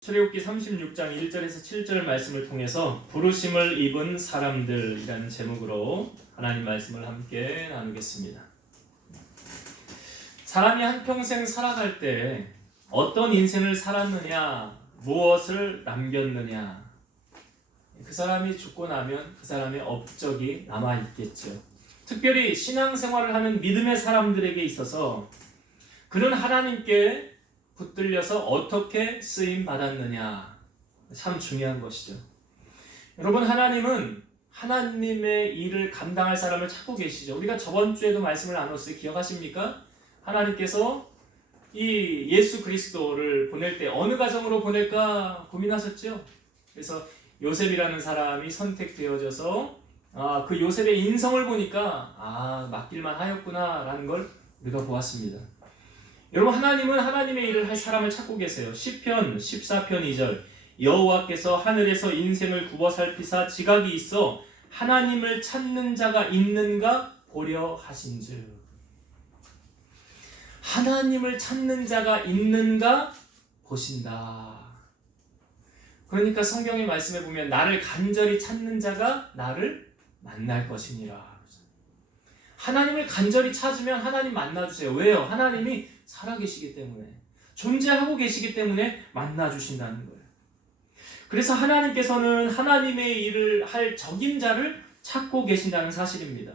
출애굽기 36장 1절에서 7절 말씀을 통해서 부르심을 입은 사람들이라는 제목으로 하나님 말씀을 함께 나누겠습니다. 사람이 한평생 살아갈 때 어떤 인생을 살았느냐, 무엇을 남겼느냐, 그 사람이 죽고 나면 그 사람의 업적이 남아있겠죠. 특별히 신앙생활을 하는 믿음의 사람들에게 있어서 그는 하나님께 붙들려서 어떻게 쓰임 받았느냐, 참 중요한 것이죠. 여러분, 하나님은 하나님의 일을 감당할 사람을 찾고 계시죠. 우리가 저번 주에도 말씀을 나눴어요. 기억하십니까? 하나님께서 이 예수 그리스도를 보낼 때 어느 가정으로 보낼까 고민하셨죠. 그래서 요셉이라는 사람이 선택되어져서 그 요셉의 인성을 보니까 맡길만 하였구나 라는 걸 우리가 보았습니다. 여러분, 하나님은 하나님의 일을 할 사람을 찾고 계세요. 시편 14편 2절, 여호와께서 하늘에서 인생을 굽어 살피사 지각이 있어 하나님을 찾는 자가 있는가 보려 하신즉. 하나님을 찾는 자가 있는가 보신다. 그러니까 성경의 말씀에 보면 나를 간절히 찾는 자가 나를 만날 것이니라. 하나님을 간절히 찾으면 하나님 만나주세요. 왜요? 하나님이 살아계시기 때문에, 존재하고 계시기 때문에 만나주신다는 거예요. 그래서 하나님께서는 하나님의 일을 할 적임자를 찾고 계신다는 사실입니다.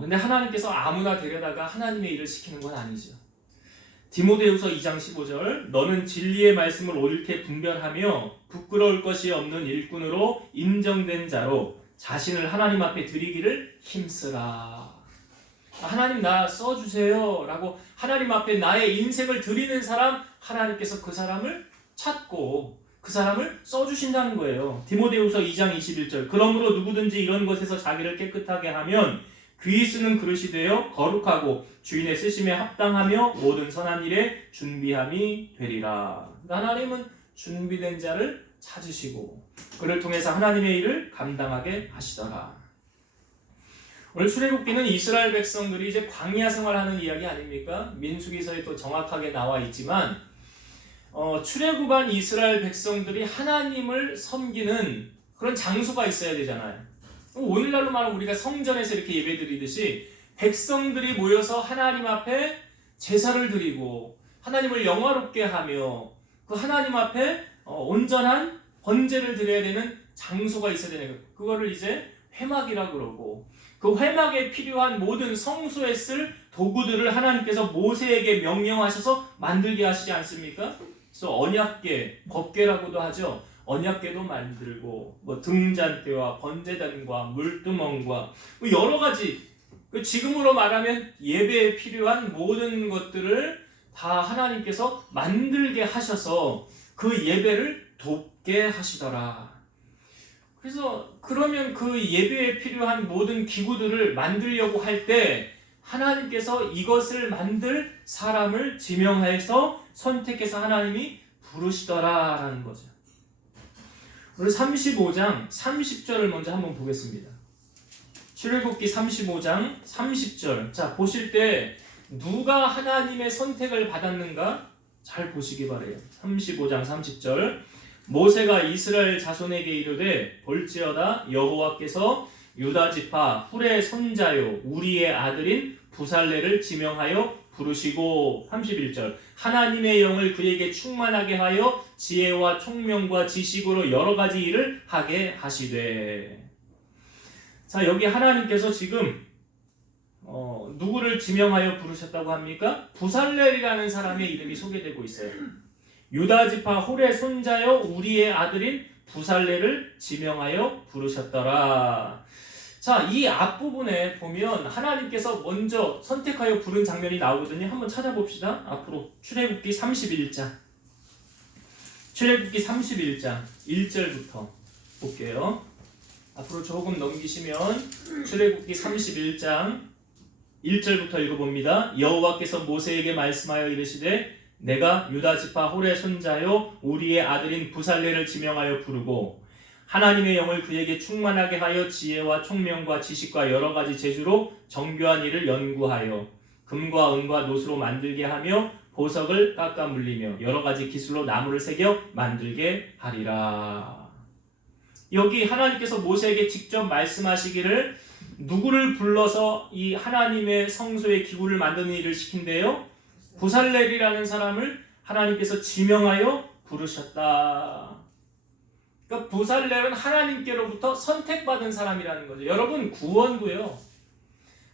근데 하나님께서 아무나 데려다가 하나님의 일을 시키는 건 아니죠. 디모데후서 2장 15절, 너는 진리의 말씀을 옳게 분별하며 부끄러울 것이 없는 일꾼으로 인정된 자로 자신을 하나님 앞에 드리기를 힘쓰라. 하나님 나 써주세요 라고 하나님 앞에 나의 인생을 드리는 사람, 하나님께서 그 사람을 찾고 그 사람을 써주신다는 거예요. 디모데후서 2장 21절, 그러므로 누구든지 이런 것에서 자기를 깨끗하게 하면 귀히 쓰는 그릇이 되어 거룩하고 주인의 쓰심에 합당하며 모든 선한 일에 준비함이 되리라. 하나님은 준비된 자를 찾으시고 그를 통해서 하나님의 일을 감당하게 하시더라. 오늘 출애굽기는 이스라엘 백성들이 이제 광야 생활하는 이야기 아닙니까? 민수기서에 또 정확하게 나와 있지만 출애굽한 이스라엘 백성들이 하나님을 섬기는 그런 장소가 있어야 되잖아요. 오늘날로 말하면 우리가 성전에서 이렇게 예배드리듯이 백성들이 모여서 하나님 앞에 제사를 드리고 하나님을 영화롭게 하며 그 하나님 앞에 온전한 번제를 드려야 되는 장소가 있어야 되는 거예요. 그거를 이제 회막이라고 그러고, 그 회막에 필요한 모든 성소에 쓸 도구들을 하나님께서 모세에게 명령하셔서 만들게 하시지 않습니까? 그래서 언약궤, 법궤라고도 하죠. 언약궤도 만들고 등잔대와 번제단과 물두멍과 여러 가지, 지금으로 말하면 예배에 필요한 모든 것들을 다 하나님께서 만들게 하셔서 그 예배를 돕게 하시더라. 그래서 그러면 그 예배에 필요한 모든 기구들을 만들려고 할 때 하나님께서 이것을 만들 사람을 지명해서 선택해서 하나님이 부르시더라라는 거죠. 우리 35장 30절을 먼저 한번 보겠습니다. 출애굽기 35장 30절. 자, 보실 때 누가 하나님의 선택을 받았는가 잘 보시기 바래요. 35장 30절. 모세가 이스라엘 자손에게 이르되 볼지어다 여호와께서 유다 지파 훌의 손자요 우리의 아들인 부살레를 지명하여 부르시고, 31절, 하나님의 영을 그에게 충만하게 하여 지혜와 총명과 지식으로 여러 가지 일을 하게 하시되. 자, 여기 하나님께서 지금 누구를 지명하여 부르셨다고 합니까? 부살렐이라는 사람의 이름이 소개되고 있어요. 유다 지파 홀의 손자여 우리의 아들인 부살렐을 지명하여 부르셨더라. 자, 이 앞부분에 보면 하나님께서 먼저 선택하여 부른 장면이 나오거든요. 한번 찾아봅시다. 앞으로 출애굽기 31장 1절부터 볼게요. 앞으로 조금 넘기시면 출애굽기 31장 1절부터 읽어봅니다. 여호와께서 모세에게 말씀하여 이르시되 내가 유다 지파 홀의 손자요 우리의 아들인 부살레를 지명하여 부르고 하나님의 영을 그에게 충만하게 하여 지혜와 총명과 지식과 여러 가지 재주로 정교한 일을 연구하여 금과 은과 노수로 만들게 하며 보석을 깎아 물리며 여러 가지 기술로 나무를 새겨 만들게 하리라. 여기 하나님께서 모세에게 직접 말씀하시기를 누구를 불러서 이 하나님의 성소의 기구를 만드는 일을 시킨대요? 부살렐이라는 사람을 하나님께서 지명하여 부르셨다. 그러니까 부살렐은 하나님께로부터 선택받은 사람이라는 거죠. 여러분, 구원도요,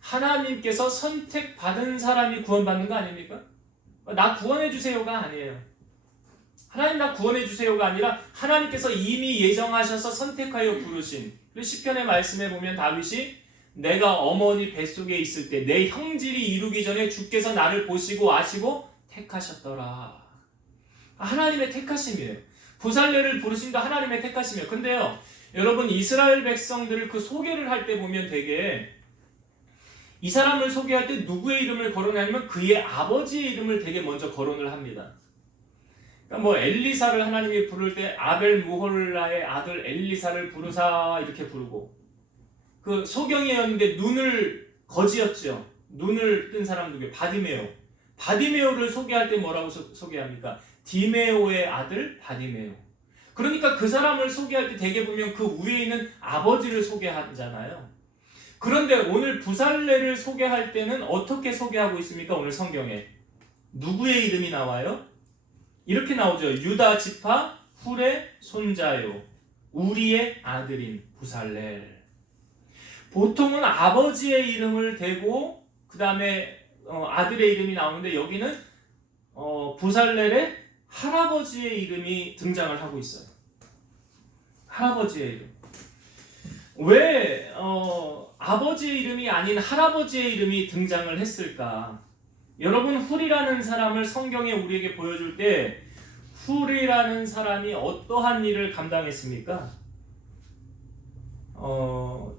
하나님께서 선택받은 사람이 구원받는 거 아닙니까? 나 구원해 주세요가 아니에요. 하나님 나 구원해 주세요가 아니라 하나님께서 이미 예정하셔서 선택하여 부르신. 시편의 말씀에 보면 다윗이 내가 어머니 뱃속에 있을 때 내 형질이 이루기 전에 주께서 나를 보시고 아시고 택하셨더라. 하나님의 택하심이에요. 부살렐을 부르신다 하나님의 택하심이에요. 근데요, 여러분, 이스라엘 백성들을 그 소개를 할 때 보면 되게 이 사람을 소개할 때 누구의 이름을 거론하냐면 그의 아버지의 이름을 되게 먼저 거론을 합니다. 그러니까 뭐 엘리사를 하나님이 부를 때 아벨 무홀라의 아들 엘리사를 부르사 이렇게 부르고, 그 소경이었는데 눈을 거지였죠. 눈을 뜬 사람 누구예요? 바디메오. 바디메오를 소개할 때 뭐라고 소개합니까? 디메오의 아들 바디메오. 그러니까 그 사람을 소개할 때 대개 보면 그 위에 있는 아버지를 소개하잖아요. 그런데 오늘 부살렐을 소개할 때는 어떻게 소개하고 있습니까? 오늘 성경에 누구의 이름이 나와요? 이렇게 나오죠. 유다 지파 훌의 손자요 우리의 아들인 부살렐. 보통은 아버지의 이름을 대고 그 다음에 아들의 이름이 나오는데 여기는 부살렐의 할아버지의 이름이 등장을 하고 있어요. 할아버지의 이름. 왜 아버지의 이름이 아닌 할아버지의 이름이 등장을 했을까? 여러분, 훌이라는 사람을 성경에 우리에게 보여줄 때 훌이라는 사람이 어떠한 일을 감당했습니까?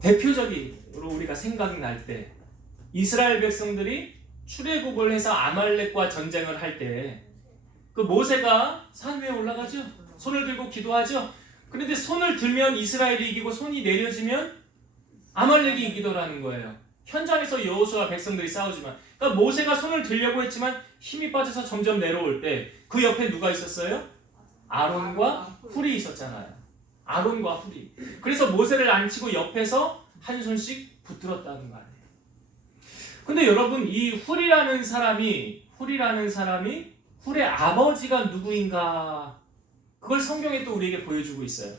대표적으로 우리가 생각이 날 때 이스라엘 백성들이 출애굽을 해서 아말렉과 전쟁을 할 때 그 모세가 산 위에 올라가죠. 손을 들고 기도하죠. 그런데 손을 들면 이스라엘이 이기고 손이 내려지면 아말렉이 이기더라는 거예요. 현장에서 여호수아와 백성들이 싸우지만, 그러니까 모세가 손을 들려고 했지만 힘이 빠져서 점점 내려올 때 그 옆에 누가 있었어요? 아론과 훌이 있었잖아요. 아론과 훌이. 그래서 모세를 앉히고 옆에서 한 손씩 붙들었다는 거 아니에요. 근데 여러분, 이 훌이라는 사람이 훌의 아버지가 누구인가? 그걸 성경에 또 우리에게 보여주고 있어요.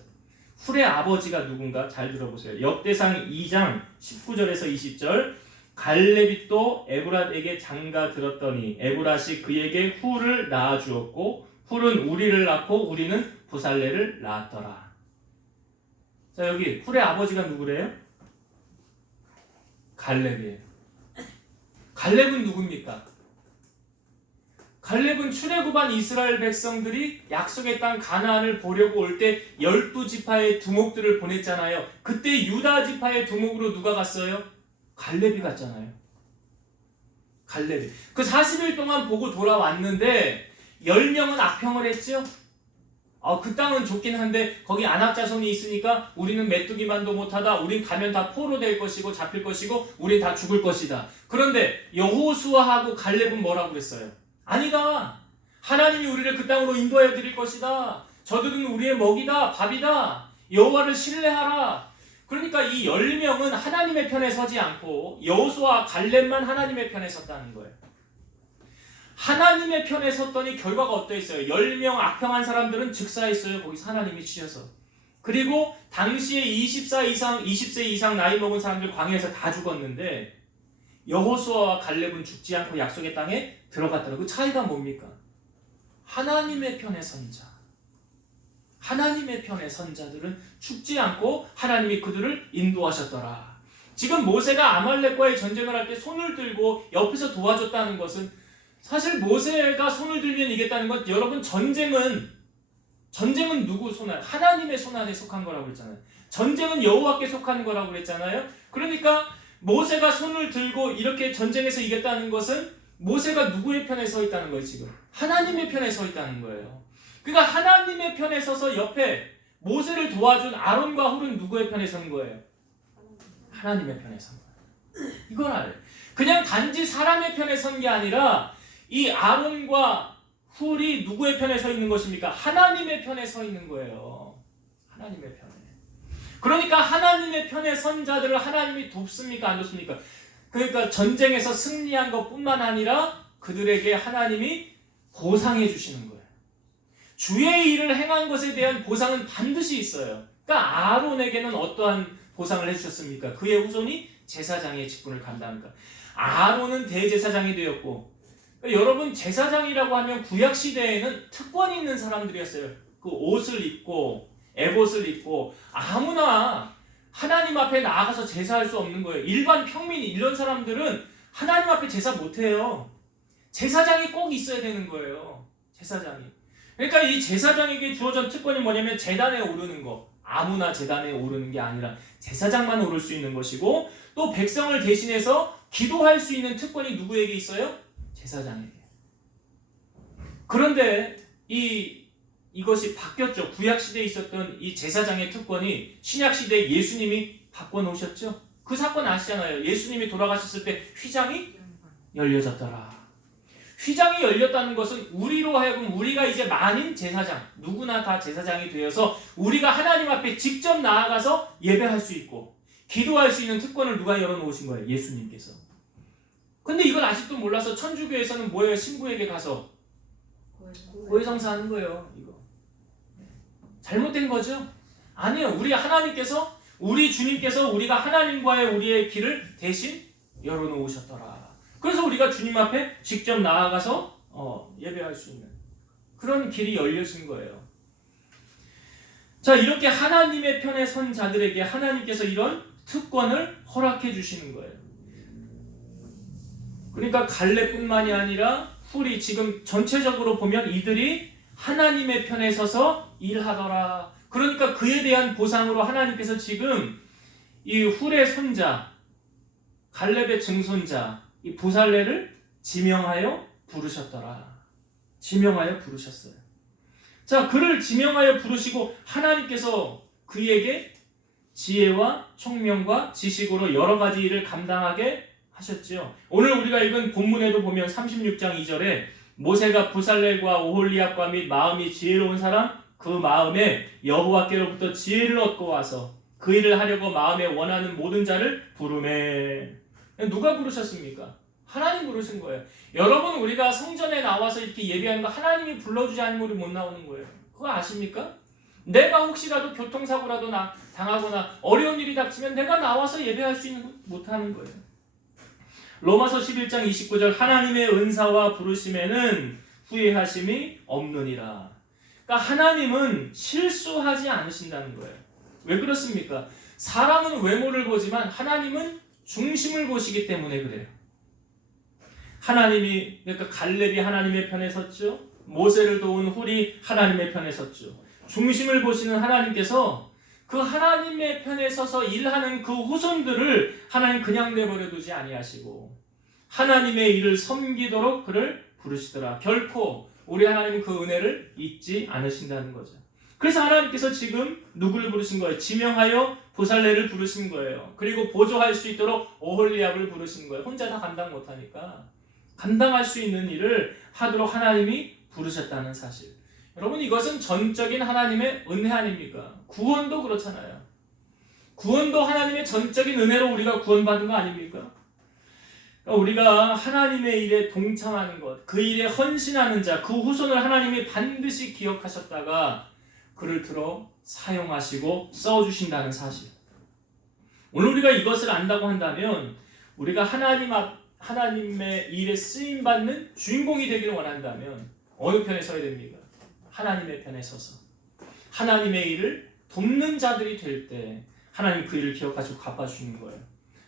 훌의 아버지가 누군가 잘 들어보세요. 역대상 2장 19절에서 20절. 갈렙이 또 에브랏에게 장가 들었더니 에브랏이 그에게 훌을 낳아 주었고 훌은 우리를 낳고 우리는 부살렐을 낳았더라. 자, 여기 훌의 아버지가 누구래요? 갈렙이에요. 갈렙은 누굽니까? 갈렙은 출애굽한 이스라엘 백성들이 약속의 땅 가나안을 보려고 올 때 12지파의 두목들을 보냈잖아요. 그때 유다 지파의 두목으로 누가 갔어요? 갈렙이 갔잖아요. 갈렙이. 그 40일 동안 보고 돌아왔는데 10명은 악평을 했죠. 그 땅은 좋긴 한데 거기 아낙 자손이 있으니까 우리는 메뚜기만도 못하다. 우린 가면 다 포로 될 것이고 잡힐 것이고 우린 다 죽을 것이다. 그런데 여호수아하고 갈렙은 뭐라고 그랬어요? 아니다. 하나님이 우리를 그 땅으로 인도하여 드릴 것이다. 저들은 우리의 먹이다, 밥이다. 여호와를 신뢰하라. 그러니까 이 10명은 하나님의 편에 서지 않고 여호수아와 갈렙만 하나님의 편에 섰다는 거예요. 하나님의 편에 섰더니 결과가 어떠했어요? 10명 악평한 사람들은 즉사했어요. 거기서 하나님이 치셔서. 그리고 당시에 20세 이상 나이 먹은 사람들 광야에서 다 죽었는데 여호수아와 갈렙은 죽지 않고 약속의 땅에 들어갔더라고요. 그 차이가 뭡니까? 하나님의 편에 선 자. 하나님의 편에 선 자들은 죽지 않고 하나님이 그들을 인도하셨더라. 지금 모세가 아말렉과의 전쟁을 할 때 손을 들고 옆에서 도와줬다는 것은 사실 모세가 손을 들면 이겼다는 것, 여러분, 전쟁은 누구 손 안에? 하나님의 손 안에 속한 거라고 그랬잖아요. 전쟁은 여호와께 속한 거라고 그랬잖아요. 그러니까 모세가 손을 들고 이렇게 전쟁에서 이겼다는 것은 모세가 누구의 편에 서 있다는 거예요, 지금? 하나님의 편에 서 있다는 거예요. 그러니까 하나님의 편에 서서 옆에 모세를 도와준 아론과 훌은 누구의 편에 선 거예요? 하나님의 편에 선 거예요. 이걸 알아요. 그냥 단지 사람의 편에 선 게 아니라 이 아론과 훌이 누구의 편에 서 있는 것입니까? 하나님의 편에 서 있는 거예요. 하나님의 편에. 그러니까 하나님의 편에 선 자들을 하나님이 돕습니까? 안 돕습니까? 그러니까 전쟁에서 승리한 것뿐만 아니라 그들에게 하나님이 보상해 주시는 거예요. 주의 일을 행한 것에 대한 보상은 반드시 있어요. 그러니까 아론에게는 어떠한 보상을 해주셨습니까? 그의 후손이 제사장의 직분을 감당하니까. 아론은 대제사장이 되었고, 그러니까 여러분 제사장이라고 하면 구약시대에는 특권이 있는 사람들이었어요. 그 옷을 입고 에봇을 입고 아무나 하나님 앞에 나아가서 제사할 수 없는 거예요. 일반 평민이 이런 사람들은 하나님 앞에 제사 못해요. 제사장이 꼭 있어야 되는 거예요. 제사장이. 그러니까 이 제사장에게 주어진 특권이 뭐냐면 제단에 오르는 거. 아무나 제단에 오르는 게 아니라 제사장만 오를 수 있는 것이고, 또 백성을 대신해서 기도할 수 있는 특권이 누구에게 있어요? 제사장에게. 그런데 이것이 바뀌었죠. 구약시대에 있었던 이 제사장의 특권이 신약시대에 예수님이 바꿔놓으셨죠. 그 사건 아시잖아요. 예수님이 돌아가셨을 때 휘장이 열려졌더라. 휘장이 열렸다는 것은 우리로 하여금 우리가 이제 만인 제사장, 누구나 다 제사장이 되어서 우리가 하나님 앞에 직접 나아가서 예배할 수 있고 기도할 수 있는 특권을 누가 열어놓으신 거예요? 예수님께서. 근데 이걸 아직도 몰라서 천주교에서는 뭐예요? 신부에게 가서 고해성사하는 거예요. 이거 잘못된 거죠? 아니에요. 우리 하나님께서, 우리 주님께서 우리가 하나님과의 우리의 길을 대신 열어놓으셨더라. 그래서 우리가 주님 앞에 직접 나아가서 예배할 수 있는 그런 길이 열려진 거예요. 자, 이렇게 하나님의 편에 선 자들에게 하나님께서 이런 특권을 허락해 주시는 거예요. 그러니까 갈렙뿐만이 아니라 훌이 지금 전체적으로 보면 이들이 하나님의 편에 서서 일하더라. 그러니까 그에 대한 보상으로 하나님께서 지금 이 훌의 손자, 갈렙의 증손자 이 보살레를 지명하여 부르셨더라. 지명하여 부르셨어요. 자, 그를 지명하여 부르시고 하나님께서 그에게 지혜와 총명과 지식으로 여러 가지 일을 감당하게 하셨죠. 오늘 우리가 읽은 본문에도 보면 36장 2절에 모세가 부살렐과 오홀리압과 및 마음이 지혜로운 사람 그 마음에 여호와께로부터 지혜를 얻고 와서 그 일을 하려고 마음에 원하는 모든 자를 부르매. 누가 부르셨습니까? 하나님 부르신 거예요. 여러분, 우리가 성전에 나와서 이렇게 예배하는 거 하나님이 불러주지 않으면 우리 못 나오는 거예요. 그거 아십니까? 내가 혹시라도 교통사고라도 당하거나 어려운 일이 닥치면 내가 나와서 예배할 수 있는 거 못하는 거예요. 로마서 11장 29절 하나님의 은사와 부르심에는 후회하심이 없느니라. 그러니까 하나님은 실수하지 않으신다는 거예요. 왜 그렇습니까? 사람은 외모를 보지만 하나님은 중심을 보시기 때문에 그래요. 하나님이, 그러니까 갈렙이 하나님의 편에 섰죠. 모세를 도운 훌이 하나님의 편에 섰죠. 중심을 보시는 하나님께서 그 하나님의 편에 서서 일하는 그 후손들을 하나님 그냥 내버려 두지 아니하시고 하나님의 일을 섬기도록 그를 부르시더라. 결코 우리 하나님은 그 은혜를 잊지 않으신다는 거죠. 그래서 하나님께서 지금 누구를 부르신 거예요? 지명하여 보살레를 부르신 거예요. 그리고 보조할 수 있도록 오홀리압을 부르신 거예요. 혼자 다 감당 못하니까 감당할 수 있는 일을 하도록 하나님이 부르셨다는 사실. 여러분, 이것은 전적인 하나님의 은혜 아닙니까? 구원도 그렇잖아요. 구원도 하나님의 전적인 은혜로 우리가 구원받은 거 아닙니까? 우리가 하나님의 일에 동참하는 것, 그 일에 헌신하는 자, 그 후손을 하나님이 반드시 기억하셨다가 그를 들어 사용하시고 써주신다는 사실. 오늘 우리가 이것을 안다고 한다면 우리가 하나님의 일에 쓰임받는 주인공이 되기를 원한다면 어느 편에 서야 됩니까? 하나님의 편에 서서 하나님의 일을 돕는 자들이 될 때 하나님 그 일을 기억하시고 갚아주시는 거예요.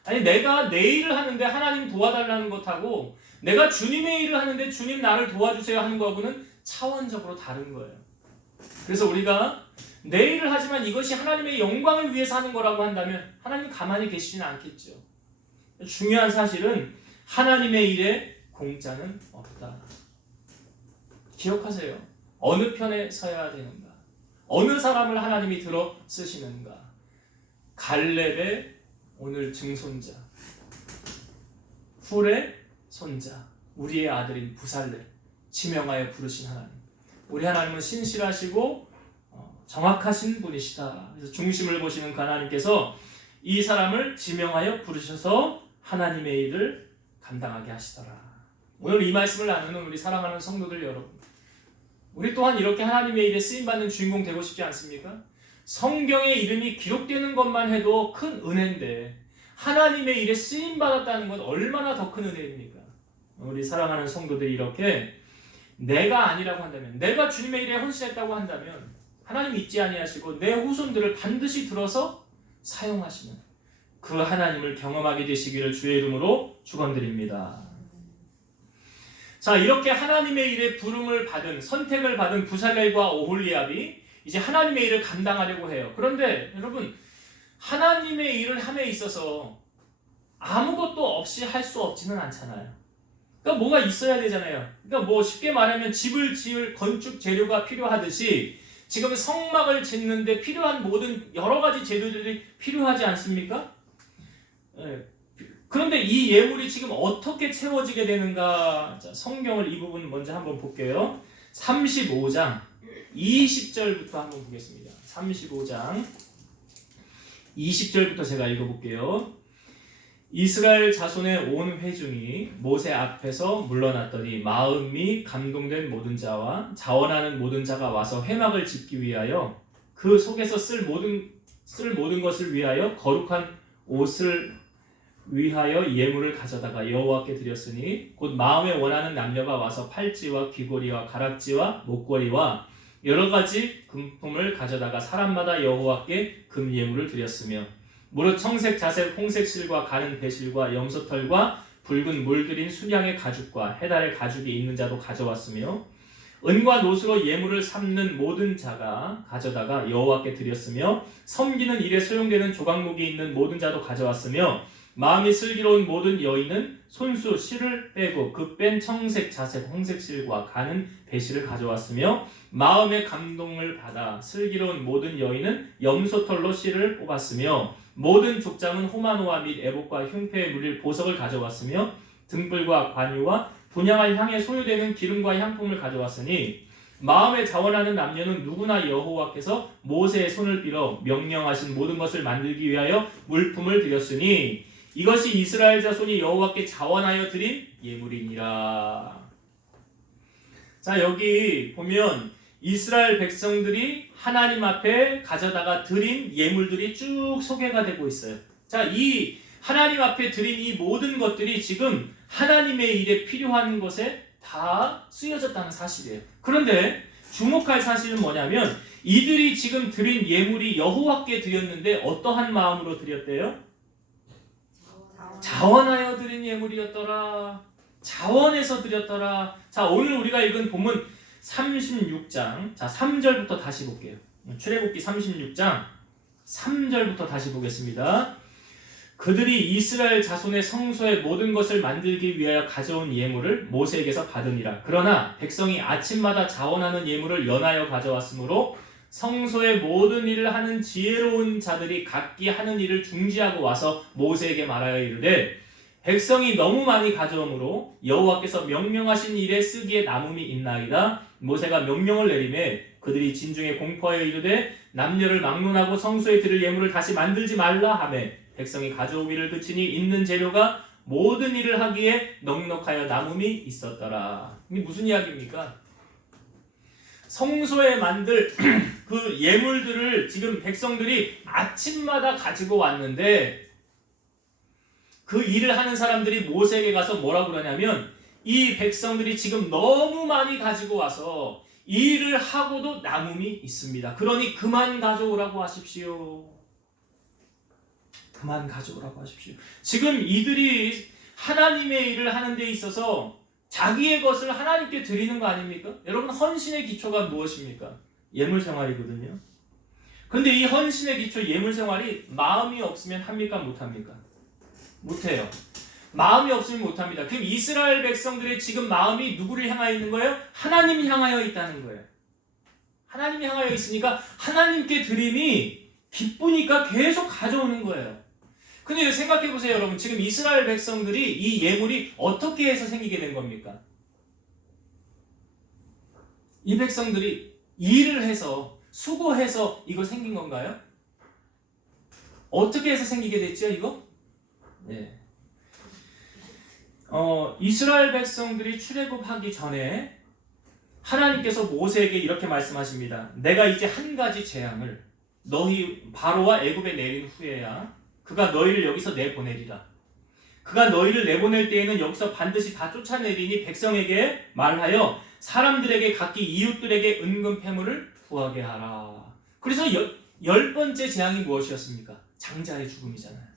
아니, 내가 내 일을 하는데 하나님 도와달라는 것하고 내가 주님의 일을 하는데 주님 나를 도와주세요 하는 거하고는 차원적으로 다른 거예요. 그래서 우리가 내 일을 하지만 이것이 하나님의 영광을 위해서 하는 거라고 한다면 하나님 가만히 계시지는 않겠죠. 중요한 사실은 하나님의 일에 공짜는 없다. 기억하세요. 어느 편에 서야 되는가? 어느 사람을 하나님이 들어 쓰시는가? 갈렙의 오늘 증손자, 훌의 손자, 우리의 아들인 부살레 지명하여 부르신 하나님. 우리 하나님은 신실하시고 정확하신 분이시다. 그래서 중심을 보시는 그 하나님께서 이 사람을 지명하여 부르셔서 하나님의 일을 감당하게 하시더라. 오늘 이 말씀을 나누는 우리 사랑하는 성도들 여러분, 우리 또한 이렇게 하나님의 일에 쓰임받는 주인공 되고 싶지 않습니까? 성경의 이름이 기록되는 것만 해도 큰 은혜인데 하나님의 일에 쓰임받았다는 건 얼마나 더 큰 은혜입니까? 우리 사랑하는 성도들이 이렇게 내가 아니라고 한다면, 내가 주님의 일에 헌신했다고 한다면 하나님 잊지 아니하시고 내 후손들을 반드시 들어서 사용하시는 그 하나님을 경험하게 되시기를 주의 이름으로 축원드립니다. 자, 이렇게 하나님의 일에 부름을 받은, 선택을 받은 부살렐과 오홀리압이 이제 하나님의 일을 감당하려고 해요. 그런데 여러분, 하나님의 일을 함에 있어서 아무것도 없이 할 수 없지는 않잖아요. 그러니까 뭐가 있어야 되잖아요. 그러니까 뭐 쉽게 말하면 집을 지을 건축 재료가 필요하듯이 지금 성막을 짓는데 필요한 모든 여러 가지 재료들이 필요하지 않습니까? 그런데 이 예물이 지금 어떻게 채워지게 되는가? 자, 성경을 이 부분 먼저 한번 볼게요. 35장 20절부터 한번 보겠습니다. 35장 20절부터 제가 읽어볼게요. 이스라엘 자손의 온 회중이 모세 앞에서 물러났더니 마음이 감동된 모든 자와 자원하는 모든 자가 와서 회막을 짓기 위하여 그 속에서 쓸 모든 것을 위하여 거룩한 옷을 위하여 예물을 가져다가 여호와께 드렸으니 곧 마음에 원하는 남녀가 와서 팔찌와 귀고리와 가락지와 목걸이와 여러 가지 금품을 가져다가 사람마다 여호와께 금 예물을 드렸으며 무릇 청색, 자색, 홍색 실과 가는 배실과 염소털과 붉은 물들인 순양의 가죽과 해달의 가죽이 있는 자도 가져왔으며 은과 노수로 예물을 삼는 모든 자가 가져다가 여호와께 드렸으며 섬기는 일에 소용되는 조각목이 있는 모든 자도 가져왔으며 마음이 슬기로운 모든 여인은 손수 실을 빼고 그 뺀 청색, 자색, 홍색 실과 가는 배실을 가져왔으며 마음의 감동을 받아 슬기로운 모든 여인은 염소털로 실을 뽑았으며 모든 족장은 호마노와 및 애복과 흉패에 물릴 보석을 가져왔으며 등불과 관유와 분향할 향에 소요되는 기름과 향품을 가져왔으니 마음에 자원하는 남녀는 누구나 여호와께서 모세의 손을 빌어 명령하신 모든 것을 만들기 위하여 물품을 드렸으니 이것이 이스라엘 자손이 여호와께 자원하여 드린 예물이니라. 자, 여기 보면 이스라엘 백성들이 하나님 앞에 가져다가 드린 예물들이 쭉 소개가 되고 있어요. 자, 이 하나님 앞에 드린 이 모든 것들이 지금 하나님의 일에 필요한 것에 다 쓰여졌다는 사실이에요. 그런데 주목할 사실은 뭐냐면 이들이 지금 드린 예물이 여호와께 드렸는데 어떠한 마음으로 드렸대요? 자원하여 드린 예물이었더라. 자원해서 드렸더라. 자, 오늘 우리가 읽은 본문 36장, 자 3절부터 다시 볼게요. 출애굽기 36장 3절부터 다시 보겠습니다. 그들이 이스라엘 자손의 성소의 모든 것을 만들기 위하여 가져온 예물을 모세에게서 받으니라. 그러나 백성이 아침마다 자원하는 예물을 연하여 가져왔으므로 성소의 모든 일을 하는 지혜로운 자들이 각기 하는 일을 중지하고 와서 모세에게 말하여 이르되 백성이 너무 많이 가져오므로 여호와께서 명령하신 일에 쓰기에 남음이 있나이다. 모세가 명령을 내리매 그들이 진중에 공포하여 이르되 남녀를 막론하고 성소에 드릴 예물을 다시 만들지 말라 하매 백성이 가져오기를 그치니 있는 재료가 모든 일을 하기에 넉넉하여 남음이 있었더라. 이게 무슨 이야기입니까? 성소에 만들 그 예물들을 지금 백성들이 아침마다 가지고 왔는데 그 일을 하는 사람들이 모세에게 가서 뭐라고 그러냐면 이 백성들이 지금 너무 많이 가지고 와서 이 일을 하고도 남음이 있습니다. 그러니 그만 가져오라고 하십시오. 그만 가져오라고 하십시오. 지금 이들이 하나님의 일을 하는 데 있어서 자기의 것을 하나님께 드리는 거 아닙니까? 여러분, 헌신의 기초가 무엇입니까? 예물 생활이거든요. 근데 이 헌신의 기초 예물 생활이 마음이 없으면 합니까? 못합니까? 못해요. 마음이 없으면 못합니다. 그럼 이스라엘 백성들의 지금 마음이 누구를 향하여 있는 거예요? 하나님 향하여 있다는 거예요. 하나님 향하여 있으니까 하나님께 드림이 기쁘니까 계속 가져오는 거예요. 근데 생각해 보세요, 여러분. 지금 이스라엘 백성들이 이 예물이 어떻게 해서 생기게 된 겁니까? 이 백성들이 일을 해서 수고해서 이거 생긴 건가요? 어떻게 해서 생기게 됐죠, 이거? 네. 이스라엘 백성들이 출애굽하기 전에 하나님께서 모세에게 이렇게 말씀하십니다. 내가 이제 한 가지 재앙을 너희 바로와 애굽에 내린 후에야 그가 너희를 여기서 내보내리라. 그가 너희를 내보낼 때에는 여기서 반드시 다 쫓아내리니 백성에게 말하여 사람들에게 각기 이웃들에게 은금 패물을 구하게 하라. 그래서 열 번째 재앙이 무엇이었습니까? 장자의 죽음이잖아요.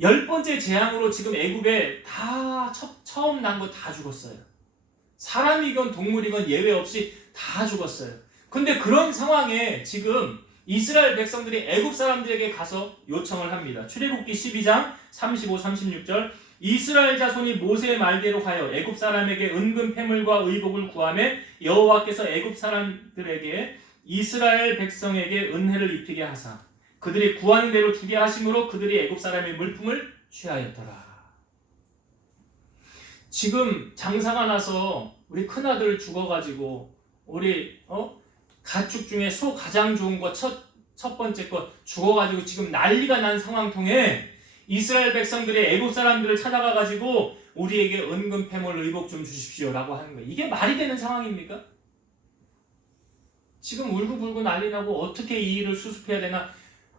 열 번째 재앙으로 지금 애굽에 다 처음 난 거 다 죽었어요. 사람이건 동물이건 예외 없이 다 죽었어요. 근데 그런 상황에 지금 이스라엘 백성들이 애굽 사람들에게 가서 요청을 합니다. 출애굽기 12장 35, 36절 이스라엘 자손이 모세의 말대로 하여 애굽 사람에게 은금 패물과 의복을 구하며 여호와께서 애굽 사람들에게 이스라엘 백성에게 은혜를 입히게 하사 그들이 구하는 대로 주게 하심으로 그들이 애굽 사람의 물품을 취하였더라. 지금 장사가 나서 우리 큰아들 죽어가지고 우리 가축 중에 소 가장 좋은 거 첫 번째 거 죽어가지고 지금 난리가 난 상황 통해 이스라엘 백성들이 애굽 사람들을 찾아가가지고 우리에게 은금 패물 의복 좀 주십시오라고 하는 거예요. 이게 말이 되는 상황입니까? 지금 울고불고 난리 나고 어떻게 이 일을 수습해야 되나.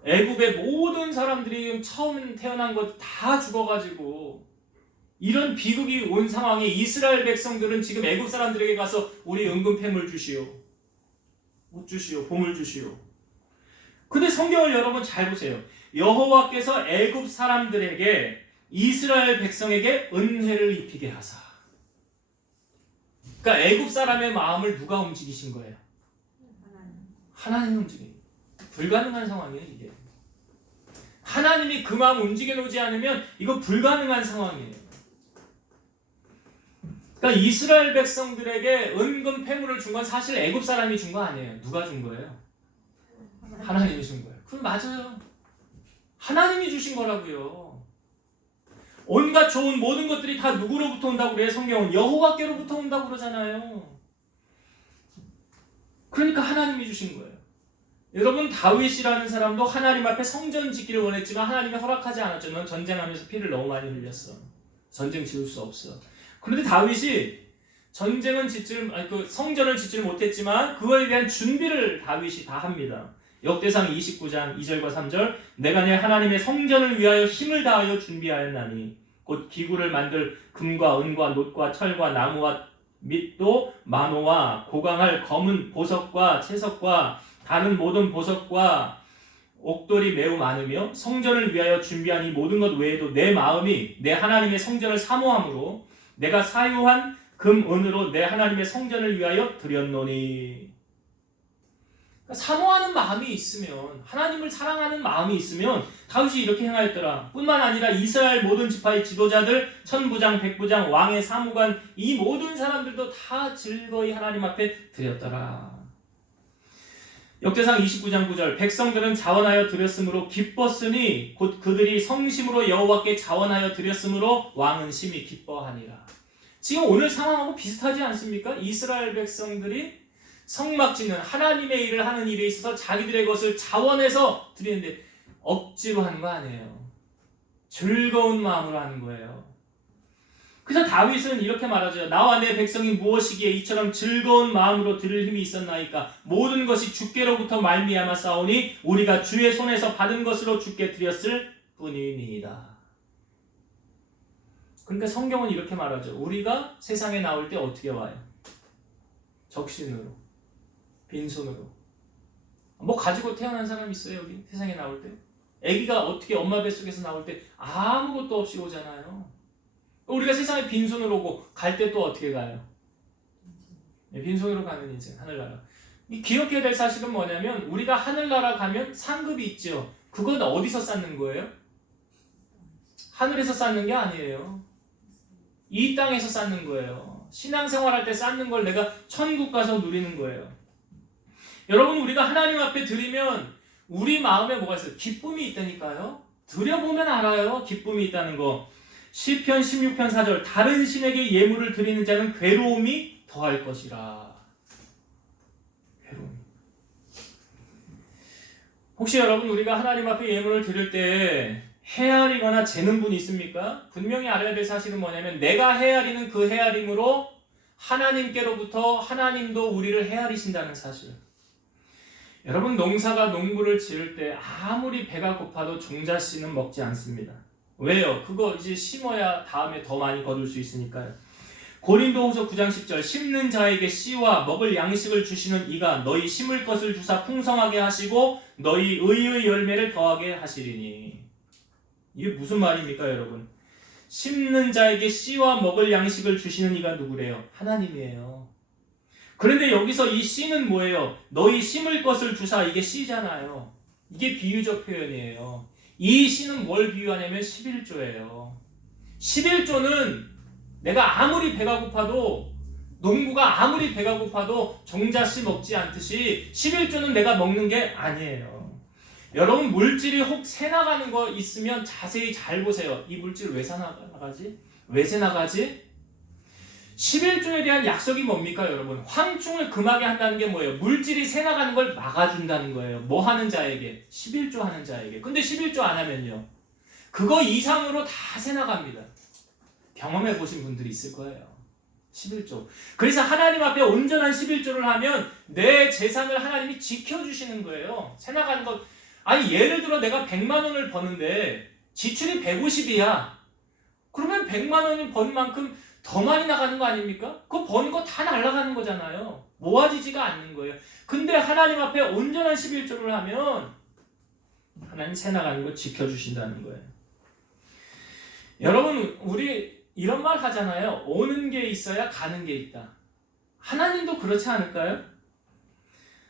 애굽의 모든 사람들이 처음 태어난 것 다 죽어가지고 이런 비극이 온 상황에 이스라엘 백성들은 지금 애굽 사람들에게 가서 우리 은금 패물 주시오, 옷 주시오, 보물 주시오. 근데 성경을 여러분 잘 보세요. 여호와께서 애굽 사람들에게 이스라엘 백성에게 은혜를 입히게 하사. 그러니까 애굽 사람의 마음을 누가 움직이신 거예요? 하나님이 움직여요. 불가능한 상황이에요, 이게. 하나님이 그 마음 움직여 놓지 않으면 이거 불가능한 상황이에요. 그러니까 이스라엘 백성들에게 은금 패물을 준 건 사실 애굽 사람이 준 거 아니에요. 누가 준 거예요? 하나님이 준 거예요. 그럼 맞아요. 하나님이 주신 거라고요. 온갖 좋은 모든 것들이 다 누구로부터 온다고 그래요? 성경은 여호와께로부터 온다고 그러잖아요. 그러니까 하나님이 주신 거예요. 여러분 다윗이라는 사람도 하나님 앞에 성전 짓기를 원했지만 하나님이 허락하지 않았죠. 넌 전쟁하면서 피를 너무 많이 흘렸어. 전쟁 지을 수 없어. 그런데 다윗이 성전을 짓지를 못했지만 그거에 대한 준비를 다윗이 다 합니다. 역대상 29장 2절과 3절 내가 내 하나님의 성전을 위하여 힘을 다하여 준비하였나니 곧 기구를 만들 금과 은과 놋과 철과 나무와 및도 만호와 고강할 검은 보석과 채석과 다른 모든 보석과 옥돌이 매우 많으며 성전을 위하여 준비한 이 모든 것 외에도 내 마음이 내 하나님의 성전을 사모함으로 내가 사유한 금, 은으로 내 하나님의 성전을 위하여 드렸노니. 사모하는 마음이 있으면, 하나님을 사랑하는 마음이 있으면 다윗이 이렇게 행하였더라. 뿐만 아니라 이스라엘 모든 지파의 지도자들, 천부장, 백부장, 왕의 사무관 이 모든 사람들도 다 즐거이 하나님 앞에 드렸더라. 역대상 29장 9절 백성들은 자원하여 드렸으므로 기뻤으니 곧 그들이 성심으로 여호와께 자원하여 드렸으므로 왕은 심히 기뻐하니라. 지금 오늘 상황하고 비슷하지 않습니까? 이스라엘 백성들이 성막 짓는 하나님의 일을 하는 일에 있어서 자기들의 것을 자원해서 드리는데 억지로 하는 거 아니에요. 즐거운 마음으로 하는 거예요. 그래서 다윗은 이렇게 말하죠. 나와 내 백성이 무엇이기에 이처럼 즐거운 마음으로 드릴 힘이 있었나이까. 모든 것이 주께로부터 말미암아 싸우니 우리가 주의 손에서 받은 것으로 주께 드렸을 뿐이니이다. 그러니까 성경은 이렇게 말하죠. 우리가 세상에 나올 때 어떻게 와요? 적신으로, 빈손으로. 뭐 가지고 태어난 사람 있어요? 여기 세상에 나올 때? 아기가 어떻게 엄마 뱃속에서 나올 때 아무것도 없이 오잖아요. 우리가 세상에 빈손으로 오고 갈 때 또 어떻게 가요? 빈손으로 가는 인생, 하늘나라. 기억해야 될 사실은 뭐냐면 우리가 하늘나라 가면 상급이 있죠. 그건 어디서 쌓는 거예요? 하늘에서 쌓는 게 아니에요. 이 땅에서 쌓는 거예요. 신앙생활할 때 쌓는 걸 내가 천국 가서 누리는 거예요. 여러분 우리가 하나님 앞에 드리면 우리 마음에 뭐가 있어요? 기쁨이 있다니까요. 드려보면 알아요. 기쁨이 있다는 거. 시편 16편 4절 다른 신에게 예물을 드리는 자는 괴로움이 더할 것이라. 괴로움. 혹시 여러분 우리가 하나님 앞에 예물을 드릴 때 헤아리거나 재는 분이 있습니까? 분명히 알아야 될 사실은 뭐냐면 내가 헤아리는 그 헤아림으로 하나님께로부터 하나님도 우리를 헤아리신다는 사실. 여러분 농사가 농부를 지을 때 아무리 배가 고파도 종자씨는 먹지 않습니다. 왜요? 그거 이제 심어야 다음에 더 많이 거둘 수 있으니까요. 고린도후서 9장 10절 심는 자에게 씨와 먹을 양식을 주시는 이가 너희 심을 것을 주사 풍성하게 하시고 너희 의의 열매를 더하게 하시리니. 이게 무슨 말입니까 여러분? 심는 자에게 씨와 먹을 양식을 주시는 이가 누구래요? 하나님이에요. 그런데 여기서 이 씨는 뭐예요? 너희 심을 것을 주사, 이게 씨잖아요. 이게 비유적 표현이에요. 이 씨는 뭘 비유하냐면 11조예요. 11조는 내가 아무리 배가 고파도, 농부가 아무리 배가 고파도 종자씨 먹지 않듯이 11조는 내가 먹는 게 아니에요. 여러분 물질이 혹 새나가는 거 있으면 자세히 잘 보세요. 이 물질 왜 새나가지? 왜 새나가지? 11조에 대한 약속이 뭡니까 여러분? 황충을 금하게 한다는 게 뭐예요? 물질이 새나가는 걸 막아준다는 거예요. 뭐 하는 자에게? 11조 하는 자에게. 근데 11조 안 하면요, 그거 이상으로 다 새나갑니다. 경험해 보신 분들이 있을 거예요. 11조. 그래서 하나님 앞에 온전한 11조를 하면 내 재산을 하나님이 지켜주시는 거예요. 새나가는 것. 아니 예를 들어 내가 100만 원을 버는데 지출이 150이야. 그러면 100만 원을 번 만큼 더 많이 나가는 거 아닙니까? 그거 버는 거 다 날아가는 거잖아요. 모아지지가 않는 거예요. 근데 하나님 앞에 온전한 11조를 하면 하나님 새 나가는 거 지켜주신다는 거예요. 여러분 우리 이런 말 하잖아요. 오는 게 있어야 가는 게 있다. 하나님도 그렇지 않을까요?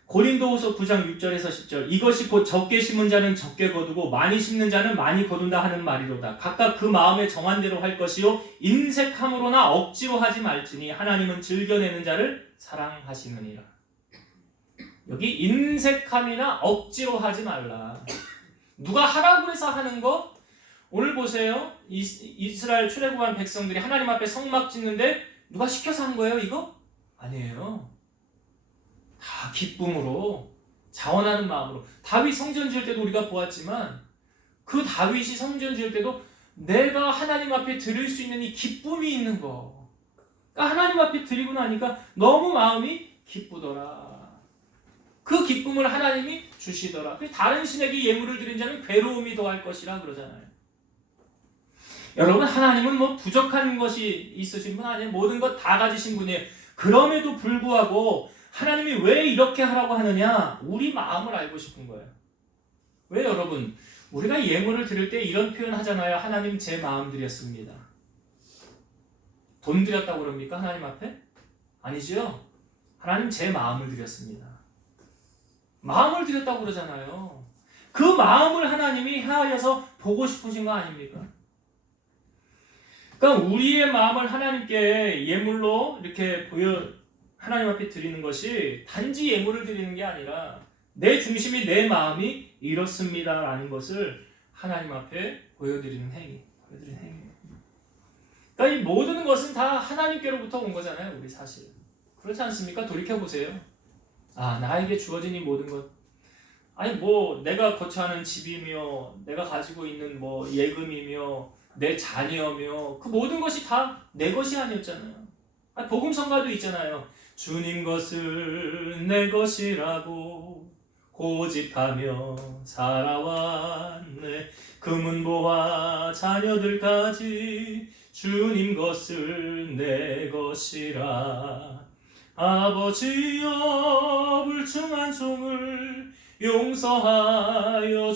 고린도후서 9장 6절에서 10절 이것이 곧 적게 심은 자는 적게 거두고 많이 심는 자는 많이 거둔다 하는 말이로다. 각각 그 마음에 정한 대로 할 것이요 인색함으로나 억지로 하지 말지니 하나님은 즐겨내는 자를 사랑하시느니라. 여기 인색함이나 억지로 하지 말라. 누가 하라고 해서 하는 거? 오늘 보세요. 이스라엘 출애굽한 백성들이 하나님 앞에 성막 짓는데 누가 시켜서 한 거예요 이거? 아니에요. 다 기쁨으로, 자원하는 마음으로. 다윗 성전 지을 때도 우리가 보았지만 그 다윗이 성전 지을 때도 내가 하나님 앞에 드릴 수 있는 이 기쁨이 있는 거. 그러니까 하나님 앞에 드리고 나니까 너무 마음이 기쁘더라. 그 기쁨을 하나님이 주시더라. 다른 신에게 예물을 드린 자는 괴로움이 더할 것이라 그러잖아요. 여러분 하나님은 뭐 부족한 것이 있으신 분 아니에요. 모든 것 다 가지신 분이에요. 그럼에도 불구하고 하나님이 왜 이렇게 하라고 하느냐? 우리 마음을 알고 싶은 거예요. 왜 여러분? 우리가 예물을 드릴 때 이런 표현 하잖아요. 하나님 제 마음 드렸습니다. 돈 드렸다고 그럽니까? 하나님 앞에? 아니죠. 하나님 제 마음을 드렸습니다. 마음을 드렸다고 그러잖아요. 그 마음을 하나님이 헤아려서 보고 싶으신 거 아닙니까? 그러니까 우리의 마음을 하나님께 예물로 이렇게 하나님 앞에 드리는 것이 단지 예물을 드리는 게 아니라 내 중심이 내 마음이 이렇습니다 라는 것을 하나님 앞에 보여드리는 행위. 그러니까 이 모든 것은 다 하나님께로부터 온 거잖아요. 우리 사실. 그렇지 않습니까? 돌이켜보세요. 아, 나에게 주어진 이 모든 것. 아니 뭐 내가 거처하는 집이며 내가 가지고 있는 뭐 예금이며 내 자녀며 그 모든 것이 다 내 것이 아니었잖아요. 아니, 복음성가도 있잖아요. 주님 것을 내 것이라고 고집하며 살아왔네. 금은보화 자녀들까지 주님 것을 내 것이라. 아버지여 불충한 종을 용서하여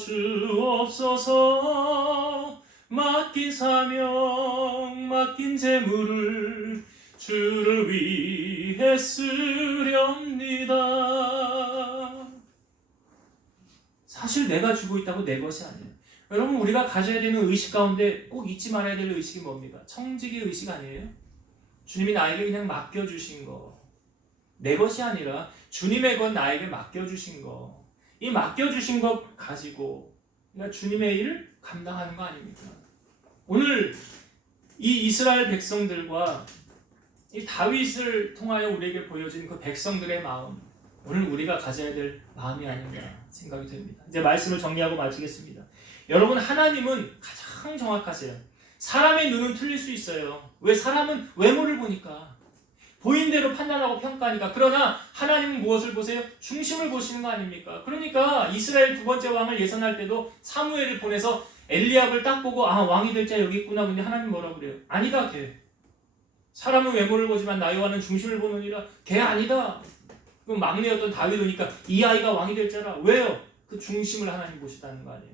주옵소서. 맡긴 사명 맡긴 재물을 주를 위해 쓰렵니다. 사실 내가 주고 있다고 내 것이 아니에요. 여러분 우리가 가져야 되는 의식 가운데 꼭 잊지 말아야 될 의식이 뭡니까? 청지기 의식 아니에요? 주님이 나에게 그냥 맡겨주신 거. 내 것이 아니라 주님의 것 나에게 맡겨주신 거. 이 맡겨주신 것 가지고 그러니까 주님의 일을 감당하는 거 아닙니까? 오늘 이 이스라엘 백성들과 이 다윗을 통하여 우리에게 보여진 그 백성들의 마음, 오늘 우리가 가져야 될 마음이 아닌가 생각이 됩니다. 이제 말씀을 정리하고 마치겠습니다. 여러분, 하나님은 가장 정확하세요. 사람의 눈은 틀릴 수 있어요. 왜? 사람은 외모를 보니까, 보인 대로 판단하고 평가하니까. 그러나 하나님은 무엇을 보세요? 중심을 보시는 거 아닙니까? 그러니까 이스라엘 두 번째 왕을 예선할 때도 사무엘을 보내서 엘리압을 딱 보고, 아, 왕이 될 자 여기 있구나. 근데 하나님 뭐라고 그래요? 아니다, 걔. 사람은 외모를 보지만 나 여호와는 중심을 보느니라. 걔 아니다. 그럼 막내였던 다윗이니까 이 아이가 왕이 될 자라. 왜요? 그 중심을 하나님 보시다는 거 아니에요.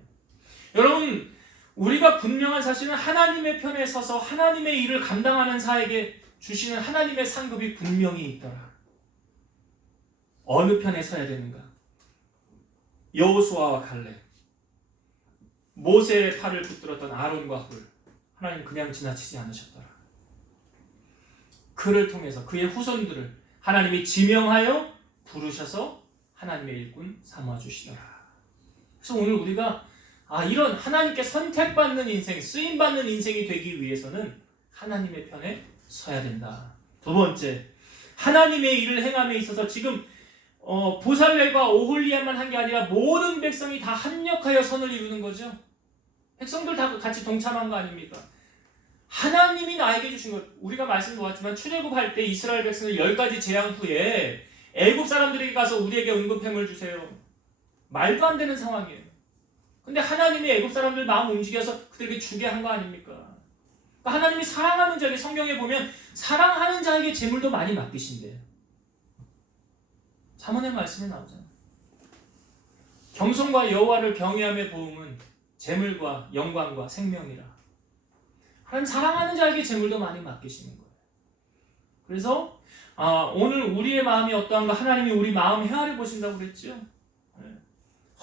여러분, 우리가 분명한 사실은 하나님의 편에 서서 하나님의 일을 감당하는 자에게 주시는 하나님의 상급이 분명히 있더라. 어느 편에 서야 되는가? 여호수아와 갈렙, 모세의 팔을 붙들었던 아론과 훌, 하나님 그냥 지나치지 않으셨더라. 그를 통해서 그의 후손들을 하나님이 지명하여 부르셔서 하나님의 일꾼 삼아주시더라. 그래서 오늘 우리가 이런 하나님께 선택받는 인생, 쓰임받는 인생이 되기 위해서는 하나님의 편에 서야 된다. 두 번째, 하나님의 일을 행함에 있어서 지금 보살렐과 오홀리압만 한 게 아니라 모든 백성이 다 합력하여 선을 이루는 거죠. 백성들 다 같이 동참한 거 아닙니까? 하나님이 나에게 주신 것, 우리가 말씀 보았지만 출애굽할 때 이스라엘 백성을 10가지 재앙 후에 애굽 사람들에게 가서 우리에게 응급햄을 주세요. 말도 안 되는 상황이에요. 근데 하나님이 애굽 사람들 마음 움직여서 그들에게 주게 한 거 아닙니까? 그러니까 하나님이 사랑하는 자에게, 성경에 보면 사랑하는 자에게 재물도 많이 맡기신대요. 잠언의 말씀에 나오잖아요. 겸손과 여호와를 경외함의 보응은 재물과 영광과 생명이라. 하나님 사랑하는 자에게 재물도 많이 맡기시는 거예요. 그래서 오늘 우리의 마음이 어떠한가 하나님이 우리 마음 헤아려 보신다고 그랬죠.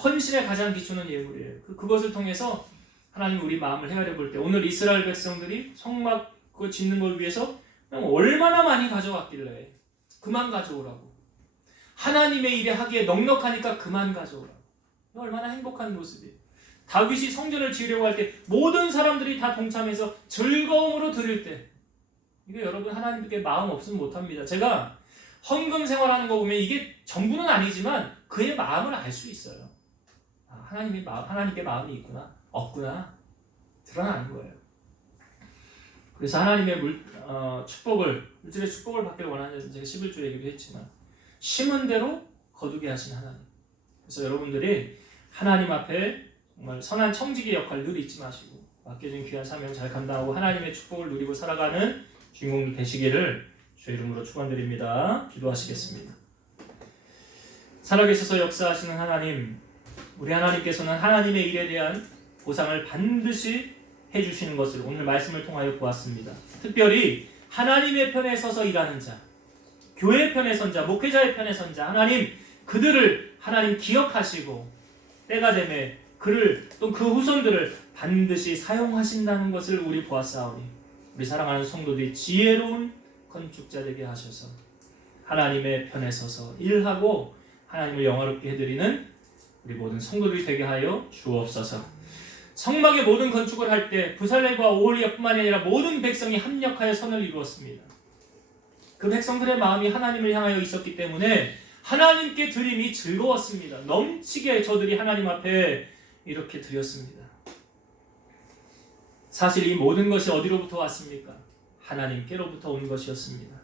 헌신의 가장 기초는 예물이에요. 그것을 통해서 하나님이 우리 마음을 헤아려 볼 때, 오늘 이스라엘 백성들이 성막 짓는 걸 위해서 얼마나 많이 가져왔길래 그만 가져오라고. 하나님의 일에 하기에 넉넉하니까 그만 가져오라고. 얼마나 행복한 모습이에요. 다윗이 성전을 지으려고 할 때 모든 사람들이 다 동참해서 즐거움으로 드릴 때, 이게 여러분 하나님께 마음 없으면 못합니다. 제가 헌금 생활하는 거 보면 이게 전부는 아니지만 그의 마음을 알 수 있어요. 하나님께 마음이 있구나, 없구나 드러나는 거예요. 그래서 하나님의 물질의 축복을 받기를 원하는, 제가 11조 얘기도 했지만, 심은 대로 거두게 하신 하나님. 그래서 여러분들이 하나님 앞에 정말 선한 청지기 역할 늘 잊지 마시고 맡겨진 귀한 사명 잘 감당하고 하나님의 축복을 누리고 살아가는 주인공이 되시기를 주의 이름으로 축원드립니다. 기도하시겠습니다. 살아계셔서 역사하시는 하나님, 우리 하나님께서는 하나님의 일에 대한 보상을 반드시 해주시는 것을 오늘 말씀을 통하여 보았습니다. 특별히 하나님의 편에 서서 일하는 자, 교회의 편에 선 자, 목회자의 편에 선 자, 하나님 그들을 하나님 기억하시고 때가 되매 그를 또 그 후손들을 반드시 사용하신다는 것을 우리 보았사오니, 우리 사랑하는 성도들이 지혜로운 건축자 되게 하셔서 하나님의 편에 서서 일하고 하나님을 영화롭게 해드리는 우리 모든 성도들이 되게 하여 주옵소서. 성막의 모든 건축을 할 때 부살렐과 오홀리압뿐만 아니라 모든 백성이 합력하여 선을 이루었습니다. 그 백성들의 마음이 하나님을 향하여 있었기 때문에 하나님께 드림이 즐거웠습니다. 넘치게 저들이 하나님 앞에 이렇게 드렸습니다. 사실 이 모든 것이 어디로부터 왔습니까? 하나님께로부터 온 것이었습니다.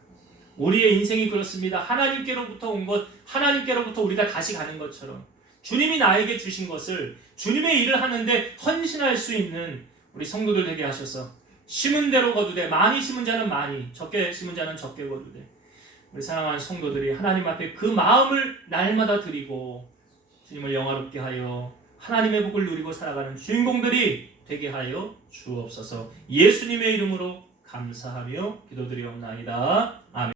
우리의 인생이 그렇습니다. 하나님께로부터 온 것, 하나님께로부터 우리가 다시 가는 것처럼 주님이 나에게 주신 것을 주님의 일을 하는데 헌신할 수 있는 우리 성도들 되게 하셔서 심은 대로 거두되, 많이 심은 자는 많이, 적게 심은 자는 적게 거두되, 우리 사랑하는 성도들이 하나님 앞에 그 마음을 날마다 드리고 주님을 영화롭게 하여 하나님의 복을 누리고 살아가는 주인공들이 되게 하여 주옵소서. 예수님의 이름으로 감사하며 기도드리옵나이다. 아멘.